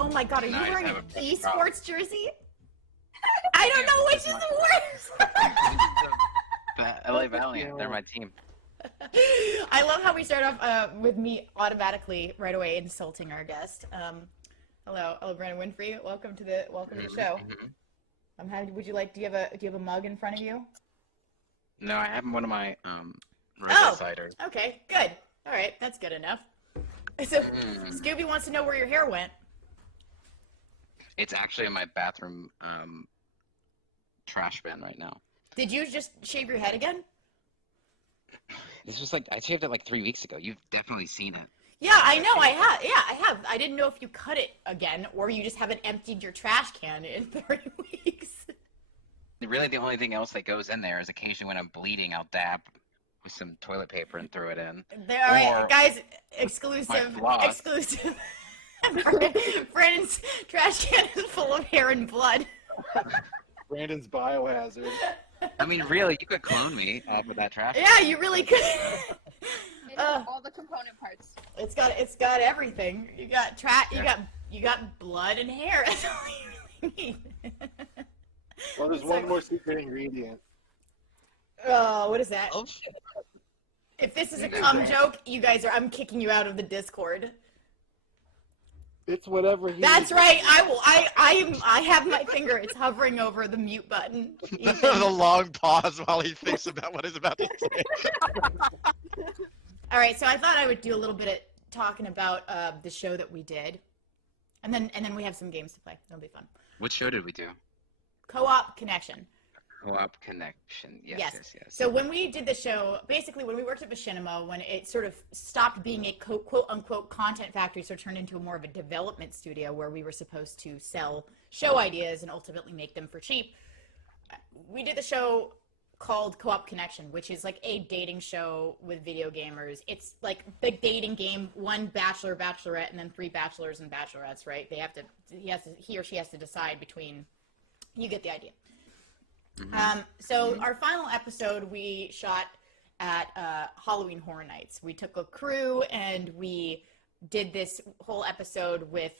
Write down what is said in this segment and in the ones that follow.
Oh my god, are you No, I just wearing have an a esports jersey? I don't know which is worse. LA Valiant, they're my team. I love how we start off with me automatically right away insulting our guest. Hello, Brandon Winfrey. Welcome to the show. I'm happy. Would you like? Do you have a mug in front of you? No, I have one of my ciders. Okay, good. All right, that's good enough. So Scooby wants to know where your hair went. It's actually in my bathroom trash bin right now. Did you just shave your head again? This was like, I shaved it like 3 weeks ago. You've definitely seen it. Yeah, I know, I have. Yeah, I have. I didn't know if you cut it again, or you just haven't emptied your trash can in 30 weeks. Really, the only thing else that goes in there is occasionally when I'm bleeding, I'll dab with some toilet paper and throw it in. There, all right, guys, exclusive. Brandon's trash can is full of hair and blood. Brandon's biohazard. I mean, really, you could clone me with that trash. Yeah, you really could. All the component parts. It's got everything. You got you got blood and hair. That's all you really need. Well, there's one more secret ingredient. Oh, what is that? Oh shit. If this is a cum joke, you guys I'm kicking you out of the Discord. It's whatever he That's right. I have my finger. It's hovering over the mute button. The long pause while he thinks about what he's about to say. All right, so I thought I would do a little bit of talking about the show that we did, and then we have some games to play. It'll be fun. What show did we do? Co-op Connection. Co-op Connection. Yes. So when we did the show, basically when we worked at Machinima, when it sort of stopped being a quote-unquote content factory, so it turned into more of a development studio where we were supposed to sell show ideas and ultimately make them for cheap, we did the show called Co-op Connection, which is like a dating show with video gamers. It's like the dating game, one bachelor, bachelorette, and then 3 bachelors and bachelorettes, right? He or she has to decide between, you get the idea. So our final episode we shot at Halloween Horror Nights. We took a crew and we did this whole episode with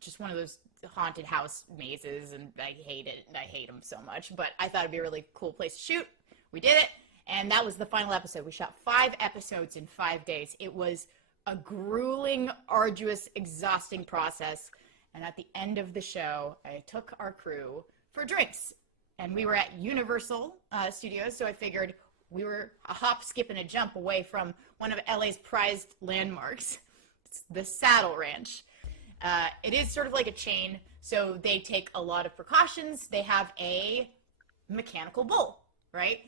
just one of those haunted house mazes, and I hate it. I hate them so much, but I thought it'd be a really cool place to shoot. We did it, and that was the final episode. We shot 5 episodes in 5 days. It was a grueling, arduous, exhausting process, and at the end of the show, I took our crew for drinks. And we were at Universal Studios, so I figured we were a hop, skip, and a jump away from one of LA's prized landmarks, it's the Saddle Ranch. It is sort of like a chain, so they take a lot of precautions. They have a mechanical bull, right?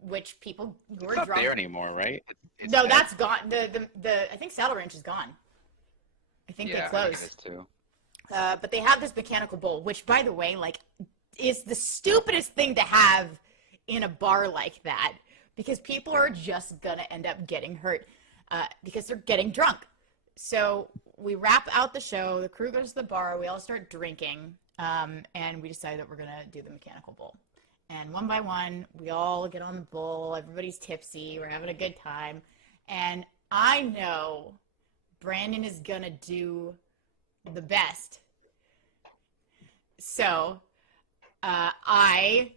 Which people who are not drunk... there anymore, right? No, that's gone. I think Saddle Ranch is gone. I think they closed. I think it is too. But they have this mechanical bull, which, by the way, like, is the stupidest thing to have in a bar like that, because people are just gonna end up getting hurt because they're getting drunk. So we wrap out the show, the crew goes to the bar, we all start drinking, and we decide that we're gonna do the mechanical bull. And one by one, we all get on the bull, everybody's tipsy, we're having a good time, and I know Brandon is gonna do the best. So I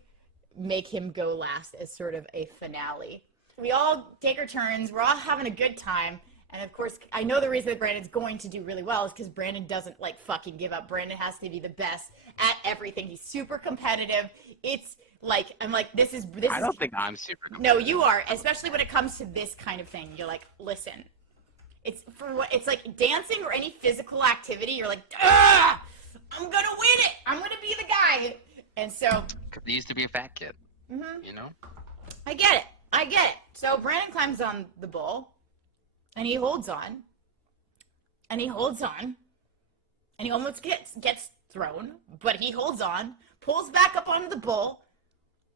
make him go last as sort of a finale. We all take our turns. We're all having a good time. And of course, I know the reason that Brandon's going to do really well is because Brandon doesn't like fucking give up. Brandon has to be the best at everything. He's super competitive. It's like, I'm like, this is. I don't think I'm super competitive. No, you are, especially when it comes to this kind of thing. You're like, listen, it's for what it's like dancing or any physical activity. You're like, ah, I'm gonna win it. I'm gonna be the guy. And so, because he used to be a fat kid, you know? I get it. So Brandon climbs on the bull, and he holds on, and he holds on, and he almost gets thrown, but he holds on, pulls back up onto the bull,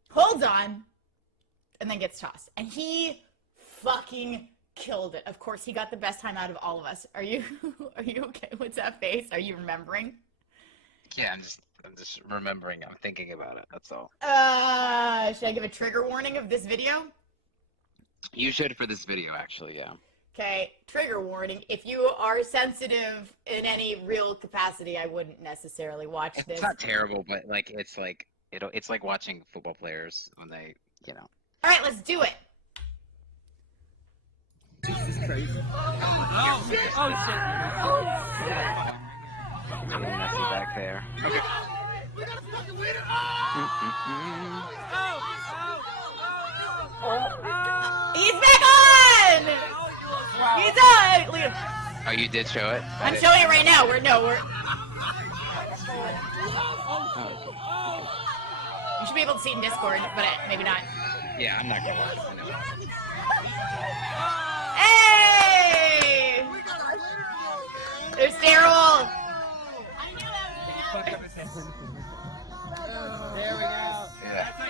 holds on, and then gets tossed. And he fucking killed it. Of course, he got the best time out of all of us. Are you okay? What's that face? Are you remembering? Yeah, I'm just remembering. I'm thinking about it. That's all. Should I give a trigger warning of this video? You should for this video, actually. Yeah. Okay, trigger warning. If you are sensitive in any real capacity, I wouldn't necessarily watch this. It's not terrible, but like it's like watching football players when they, you know. All right, let's do it. Oh Really messy back there. Okay. He's back on. He's on. Look at him. Oh, you did show it? I'm showing it right now. We're. You should be able to see it in Discord, but maybe not. Yeah, I'm not gonna watch it. I know. Hey! There's Daryl. There we go. Yeah. I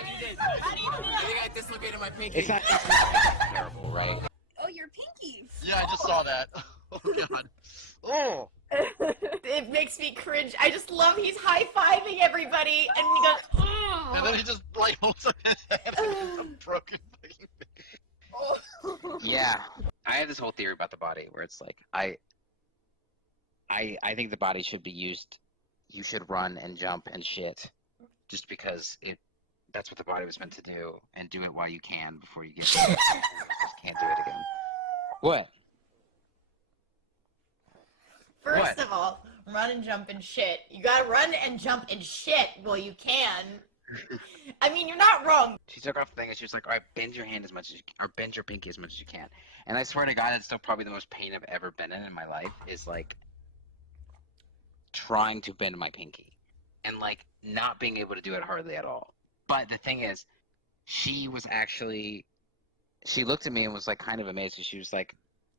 think I dislocated my pinky. It's not terrible, right? Oh, your pinky. Yeah, I just saw that. Oh god. Oh. It makes me cringe. I just love he's high-fiving everybody, and he goes, "Oh." And then he just like holds up his hand and a broken fucking thing. Yeah. I have this whole theory about the body where it's like I think the body should be used. You should run and jump and shit, just because that's what the body was meant to do, and do it while you can before you get just can't do it again. What? First of all, run and jump and shit. You gotta run and jump and shit while you can. I mean, you're not wrong. She took off the thing and she was like, all right, bend your hand as much as you can, or bend your pinky as much as you can. And I swear to God, it's still probably the most pain I've ever been in my life, is like trying to bend my pinky and like not being able to do it hardly at all. But the thing is, she looked at me and was like kind of amazed. She was like,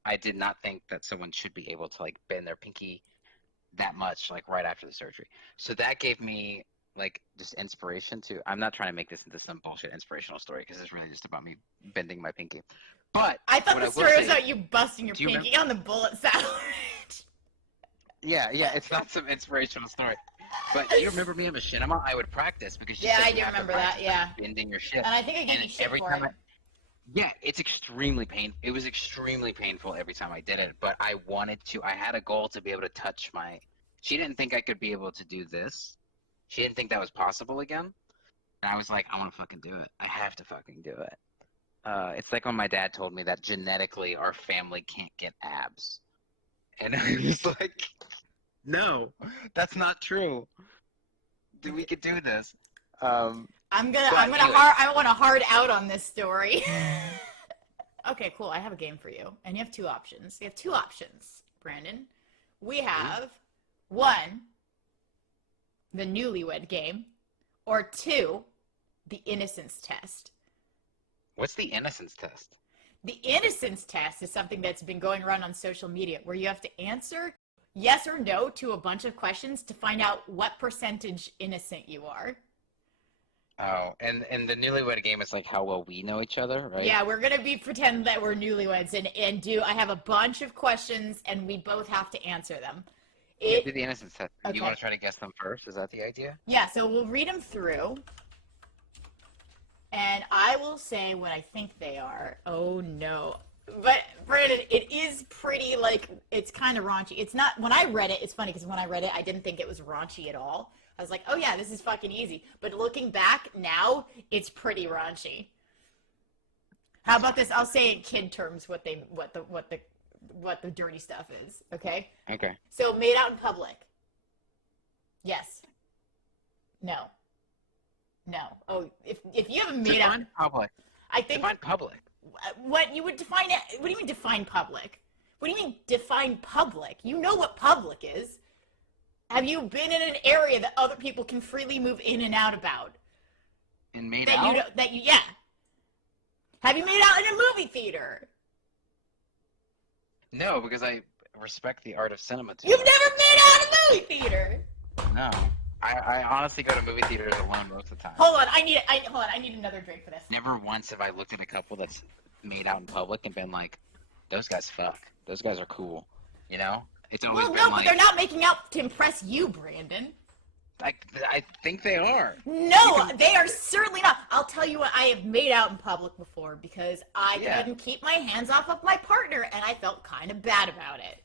I did not think that someone should be able to like bend their pinky that much like right after the surgery. So that gave me like just inspiration to, I'm not trying to make this into some bullshit inspirational story because it's really just about me bending my pinky. But I thought what the will story was say- about you busting your Do you pinky on the bullet salad. Yeah, it's not some inspirational story. But you remember me in Machinima? I would practice because she Yeah, said I you do have to remember that, practice yeah. bending your shit. And I think I gave And you shit every for time it. Yeah, it's extremely painful. It was extremely painful every time I did it, but I wanted to. I had a goal to be able to touch my. She didn't think I could be able to do this. She didn't think that was possible again. And I was like, I want to fucking do it. I have to fucking do it. It's like when my dad told me that genetically our family can't get abs, and I was like, no, that's not true. We could do this. I want to hard out on this story. Okay, cool. I have a game for you, and you have two options. You have two options, Brandon. We have one, the Newlywed Game, or two, the Innocence Test. What's the Innocence Test? The Innocence Test is something that's been going around on social media where you have to answer yes or no to a bunch of questions to find out what percentage innocent you are. Oh, and the Newlywed Game is like how well we know each other, right? Yeah, we're going to pretend that we're newlyweds I have a bunch of questions and we both have to answer them. Do the Innocence Test. Okay. You want to try to guess them first? Is that the idea? Yeah, so we'll read them through. And I will say what I think they are. Oh, no. But, Brandon, it is pretty, like, it's kind of raunchy. It's not, when I read it, it's funny because when I read it, I didn't think it was raunchy at all. I was like, oh, yeah, this is fucking easy. But looking back now, it's pretty raunchy. How about this? I'll say in kid terms what the dirty stuff is, okay? Okay. So, made out in public. Yes. No. No. Oh, if you haven't made out, Define public. I think Define public. what you would define it. What do you mean define public? What do you mean define public? You know what public is. Have you been in an area that other people can freely move in and out about? And made That out? you don't, that you yeah. Have you made out in a movie theater? No, because I respect the art of cinema too You've much. never made out in a movie theater. No. I honestly go to movie theaters alone most of the time. Hold on, I need another drink for this. Never once have I looked at a couple that's made out in public and been like, those guys fuck. Those guys are cool. You know? It's always Well, been no, like, but they're not making out to impress you, Brandon. I think they are. No, they are certainly not. I'll tell tell you what, I have made out in public before because I couldn't keep my hands off of my partner, and I felt kind of bad about it.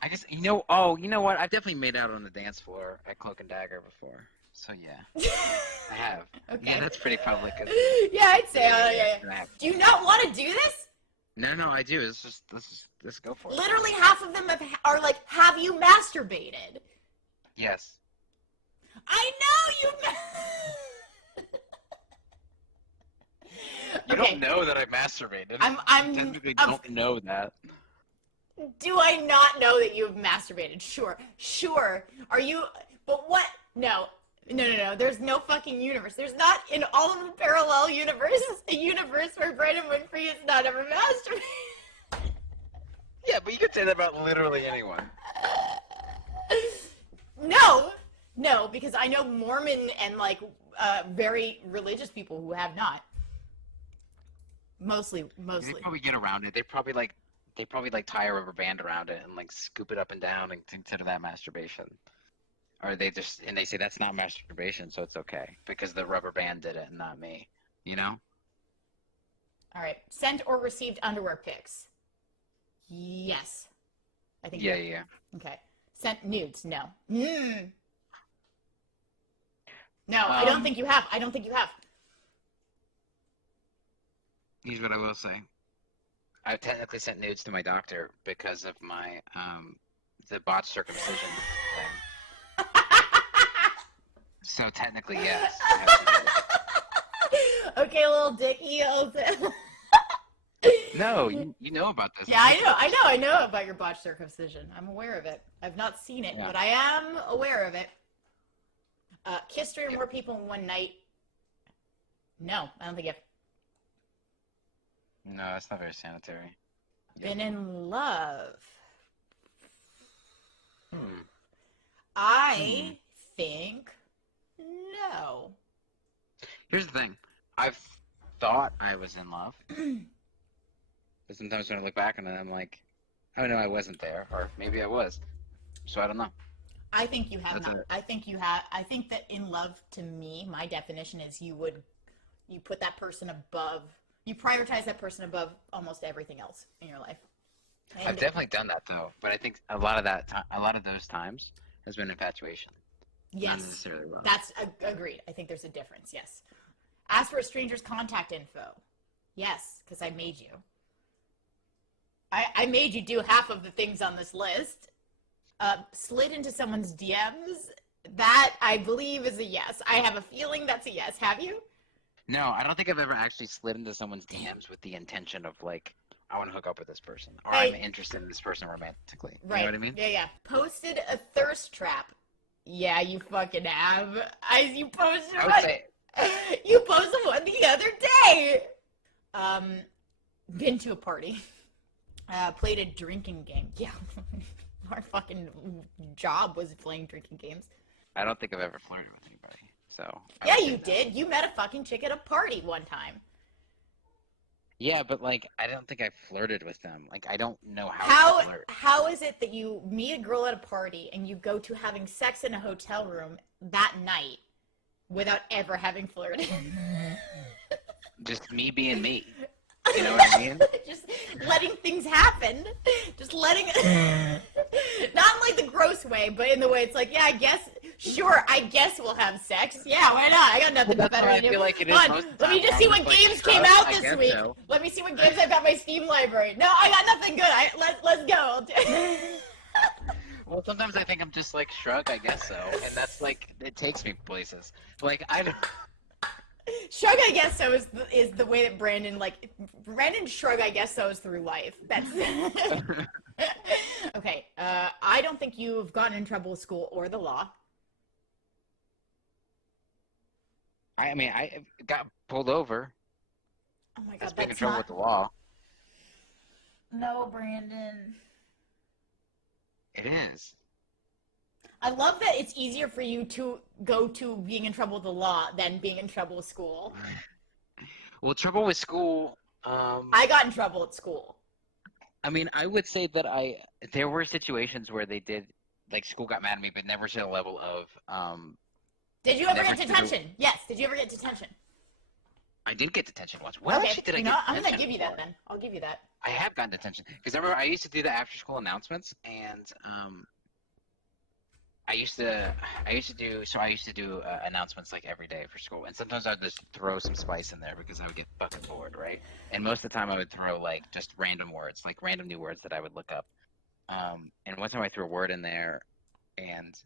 I guess you know what? I've definitely made out on the dance floor at Cloak and Dagger before. So yeah, I have. Okay. Yeah, that's pretty public. Yeah, I'd say. Yeah. Do you not want to do this? No, I do. Let's go for it. Literally half of them are like, "Have you masturbated?" Yes. I know you. You Okay. don't know that I masturbated. I'm You technically don't know that. Do I not know that you have masturbated? Sure. Are you? But what? No. There's no fucking universe. There's not in all of the parallel universes a universe where Brandon Winfrey has not ever masturbated. Yeah, but you could say that about literally anyone. No, because I know Mormon and like very religious people who have not. Mostly. They probably get around it. They probably tie a rubber band around it and like scoop it up and down and consider that masturbation. Or they say that's not masturbation, so it's okay because the rubber band did it and not me. You know? All right. Sent or received underwear pics. Yes. I think. Yeah. Okay. Sent nudes. No. No, I don't think you have. Here's what I will say. I technically sent nudes to my doctor because of my the botched circumcision thing. So technically, yes. Okay, little Dickie. No, you know about this. Yeah, I know about your botched circumcision. I'm aware of it. I've not seen it, but I am aware of it. Kissed 3 or more people in one night. No, I don't think you have. No, that's not very sanitary. Been in love. I think no. Here's the thing. I've thought I was in love. But sometimes when I look back on it, I'm like, oh no, I wasn't there. Or maybe I was. So I don't know. I think you have not. I think you have. I think that in love, to me, my definition is you put that person above, you prioritize that person above almost everything else in your life. And I've definitely done that though, but I think a lot of those times has been infatuation. Yes, not necessarily love. That's agreed. I think there's a difference. Yes. Ask for a stranger's contact info. Yes, because I made you. I made you do half of the things on this list. Slid into someone's DMs. That, I believe, is a yes. I have a feeling that's a yes. Have you? No, I don't think I've ever actually slid into someone's DMs with the intention of, like, I want to hook up with this person. Or I'm interested in this person romantically. Right. You know what I mean? Yeah. Posted a thirst trap. Yeah, you fucking have. You posted one. You posted one the other day. Been to a party. Played a drinking game. Yeah. Our fucking job was playing drinking games. I don't think I've ever flirted with anybody. So. Yeah, you did. You met a fucking chick at a party one time. Yeah, but like, I don't think I flirted with them. Like, I don't know how to flirt. How is it that you meet a girl at a party and you go to having sex in a hotel room that night without ever having flirted? Just me being me. You know what I mean? Just letting things happen. Just letting not in like the gross way, but in the way it's like, yeah, I guess we'll have sex. Yeah, why not? I got nothing better to do. I feel like it is Let me just see what games came out this week. So. Let me see what games I've got in my Steam library. No, I got nothing good. Let's go. Well, sometimes I think I'm just like, shrug, I guess so. And that's like, it takes me places. Like, I don't... Shrug, I guess so, is the way that Brandon shrug, I guess so, is through life. That's okay. I don't think you've gotten in trouble with school or the law. I mean, I got pulled over. Oh my God, that's being in trouble with the law. No, Brandon. It is. I love that it's easier for you to go to being in trouble with the law than being in trouble with school. Well, trouble with school... I got in trouble at school. I mean, I would say that there were situations where they did, like, school got mad at me, but never to the level of Did you ever Never get did. detention? Yes. Did you ever get detention? I did get detention once. What Okay. actually did I You get know, I'm gonna detention give you that for? then. I'll give you that. I have gotten detention because I remember I used to do the after school announcements, and I used to do announcements like every day for school, and sometimes I'd just throw some spice in there because I would get fucking bored, right? And most of the time I would throw like just random words, like random new words that I would look up. And one time I threw a word in there, and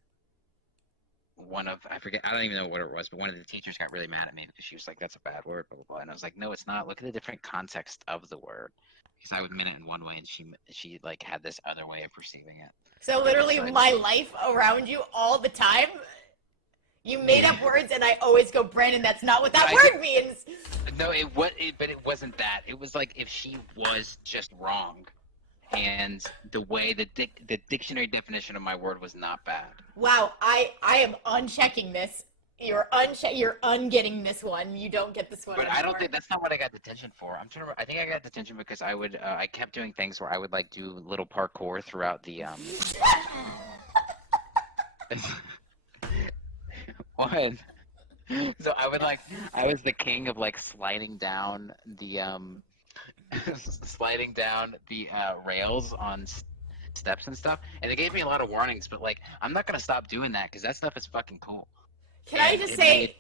I don't even know what it was, but one of the teachers got really mad at me because she was like, "That's a bad word," blah blah blah, and I was like, "No, it's not. Look at the different context of the word." Because I would mean it in one way, and she like had this other way of perceiving it. So literally, Sorry. my life around you all the time. You made up words, and I always go, Brandon. That's not what that word means. No, but it wasn't that. It was like if she was just wrong, and the way the dictionary definition of my word was not bad. Wow, I am unchecking this. You're ungetting this one. You don't get this one. But anymore. I don't think that's not what I got detention for. I'm trying to. I think I got detention because I kept doing things where I would like do little parkour throughout the What? So I was the king of like sliding down the rails on steps and stuff, and they gave me a lot of warnings. But like, I'm not gonna stop doing that because that stuff is fucking cool. Can I just say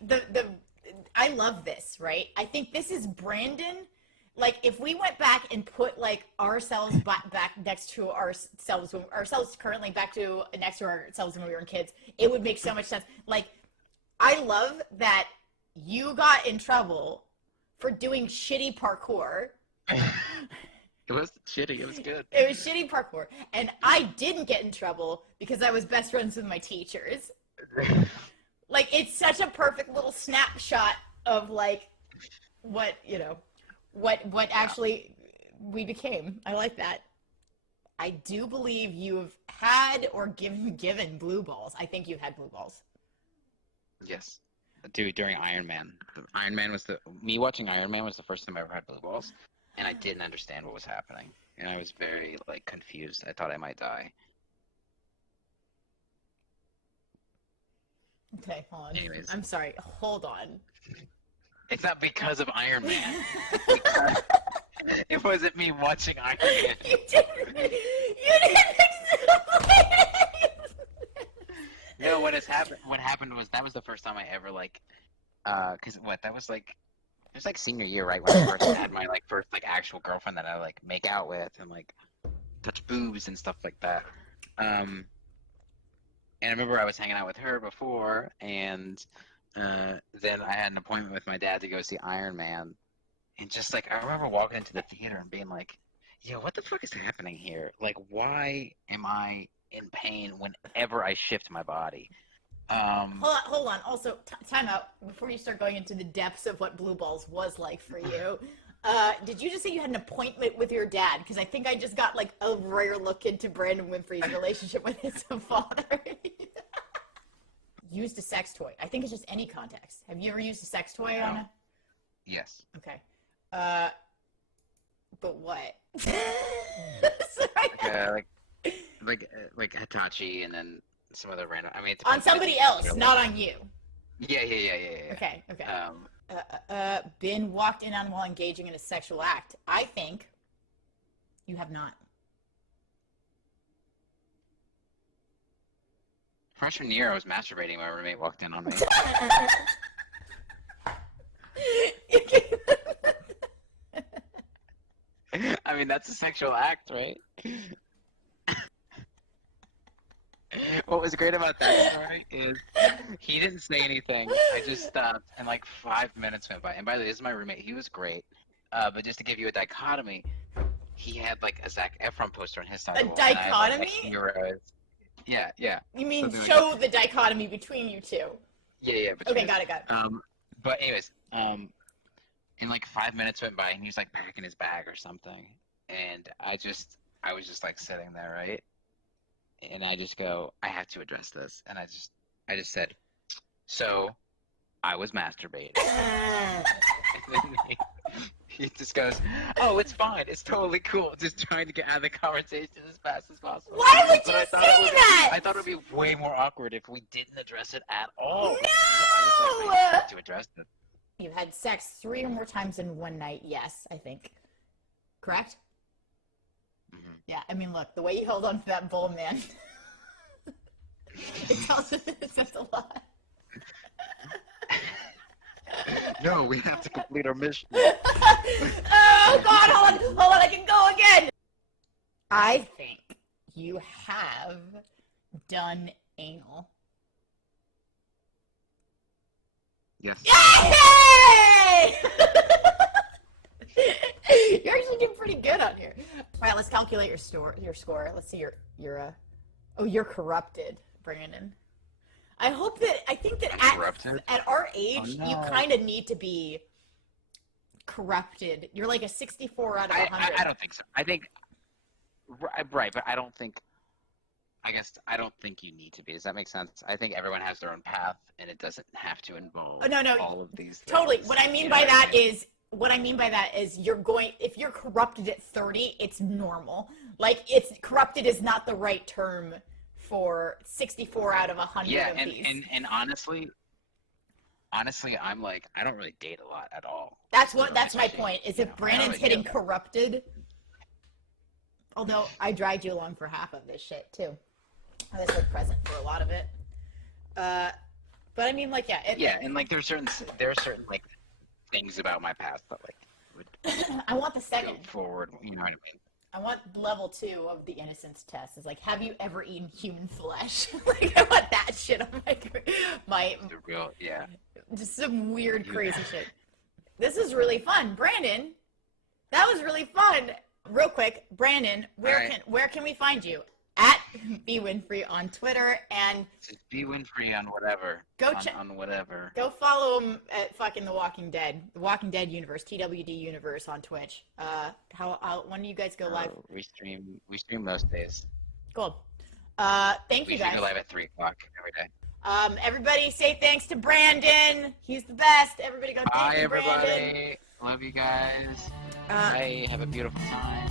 I love this, right? I think this is Brandon. Like, if we went back and put like ourselves back next to ourselves currently back to next to ourselves when we were kids, it would make so much sense. Like, I love that you got in trouble for doing shitty parkour. It was shitty. It was good. It was shitty parkour, and I didn't get in trouble because I was best friends with my teachers. Like, it's such a perfect little snapshot of like what actually we became. I like that. I do believe you've had or given blue balls. I think you had blue balls. Yes. Dude, during Iron Man. Watching Iron Man was the first time I ever had blue balls, and I didn't understand what was happening. And I was very like confused. I thought I might die. Okay, hold on. Anyways. I'm sorry. Hold on. It's not because of Iron Man. It wasn't me watching Iron Man. You didn't No, what happened was that was the first time I ever like that was like it was like senior year, right, when I first had my like first like actual girlfriend that I like make out with and like touch boobs and stuff like that. And I remember I was hanging out with her before, and then I had an appointment with my dad to go see Iron Man. And just like, I remember walking into the theater and being like, yo, what the fuck is happening here? Like, why am I in pain whenever I shift my body? Hold on. Also, time out before you start going into the depths of what blue balls was like for you. Did you just say you had an appointment with your dad? Because I think I just got like a rare look into Brandon Winfrey's relationship with his father. Used a sex toy. I think it's just any context. Have you ever used a sex toy on a... Yes. Okay. But what? Sorry. Like Hitachi and then some other random. I mean, it On depends. somebody else, not on you. Yeah. Okay. Been walked in on while engaging in a sexual act. I think you have not. Freshman year, I was masturbating. My roommate walked in on me. I mean, that's a sexual act, right? What was great about that story is he didn't say anything. I just stopped, and like 5 minutes went by. And by the way, this is my roommate. He was great. But just to give you a dichotomy, he had like a Zac Efron poster on his side. A dichotomy? Yeah. You mean Something like show the dichotomy between you two? Yeah. Okay, got it. But anyways, and like 5 minutes went by, and he was like packing his bag or something, and I was just like sitting there, right? And I just go, I have to address this, and I just said, so I was masturbating. And then He just goes, "Oh, it's fine. It's totally cool." Just trying to get out of the conversation as fast as possible. Why would But you I say thought it would be- that? I thought it would be way more awkward if we didn't address it at all. No! I was like, wait, to address it. You've had sex 3 or more times in one night. Yes, I think. Correct? Mhm. Yeah, I mean, look, the way you held on to that bull, man. It tells us that's a lot. No, we have to complete our mission. Oh, God, hold on, I can go again. I think you have done anal. Yes. Yay! You're actually doing pretty good on here. All right, let's calculate your score. Let's see oh, you're corrupted, Brandon. I think that Corrupted? at our age, Oh, no. you kind of need to be corrupted. You're like a 64 out of 100. I don't think so. I think, right, but I don't think, I guess, I don't think you need to be. Does that make sense? I think everyone has their own path, and it doesn't have to involve Oh, no, all of these things. Totally. What I mean You by know that what I mean? is if you're corrupted at 30, it's normal. Like, corrupted is not the right term for 64 out of 100 Yeah, of these. and honestly, I'm like, I don't really date a lot at all. That's So, my especially, point, is you if know, I don't Brandon's really hitting date- corrupted, although I dragged you along for half of this shit, too. I was like present for a lot of it. But I mean, like, yeah. Yeah, and like there are certain like things about my past that like would I want the go second. forward. You know what I mean? I want level 2 of the Innocence Test. Is like, have you ever eaten human flesh? Like, I want that shit on my The real, yeah. just some weird, crazy shit. This is really fun, Brandon. That was really fun. Real quick, Brandon, where can we find you? At B Winfrey on Twitter, and Just be Winfrey on whatever. Go on whatever. go follow him at fucking The Walking Dead universe, TWD universe on Twitch. When do you guys go live? We stream most days. Cool. Thank you We stream guys. live at 3 o'clock every day. Everybody say thanks to Brandon. He's the best. Everybody go Bye, thank you, Brandon. everybody. Love you guys. Uh, Bye. Have a beautiful time.